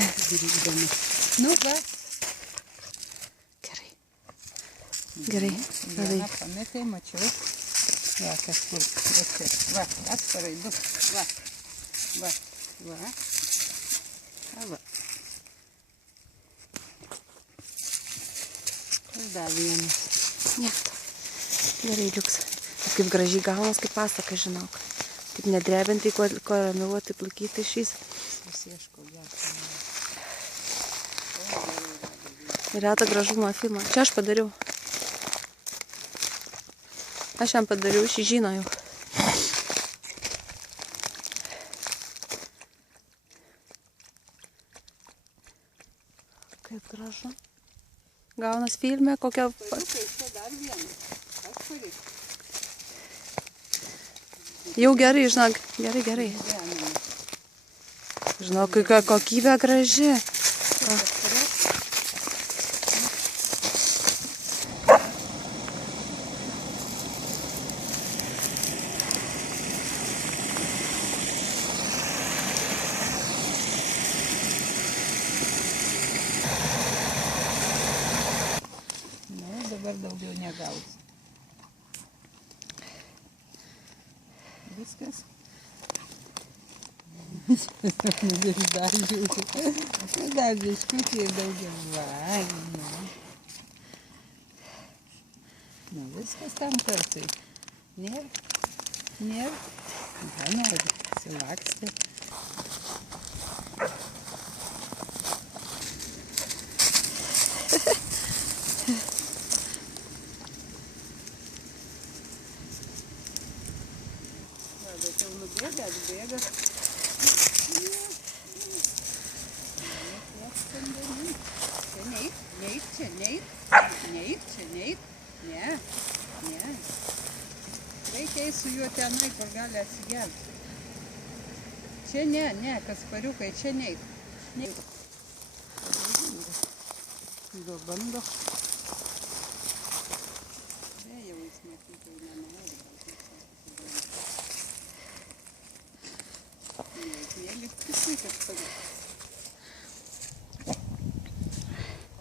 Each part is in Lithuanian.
grįždamas. Nu, kas? Gerai. Gerai. Vieną pametė, mačiau. Va, kažkur. Va, atparai, du. Va. Va. Va. Va. Dar vienas. Ne. Gerai, liuks. Kaip gražiai gaunas, kaip pasaka, žinok. Taip nedrebinti, ko ramiau, taip laikyti šis. Pasieškau ją. Retą gražumą filmą. Čia aš padariau. Aš jam padariau, šį žino jau. Kaip gražu. Gaunas filme, kokia... Jau gerai, žinok. Gerai, gerai. Žinok, kokia kokybė graži. Dabar daugiau negaus. Viskas. Dar biškutį ir daugiau. Va, nu, viskas tam kartui. Nėr. Va, nori. Silakstė. Bet jau nubėga, atbėga. Neik čia. Ne. Reikia eiti su juo tenai, kur gali atsigelti. Čia ne, Kaspariukai, čia neik. Bando. Jau jis matyti jau nenori. Neliktisai, kad pagė.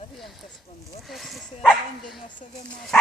Ar jam tas vanduotas visai vandenio save mato?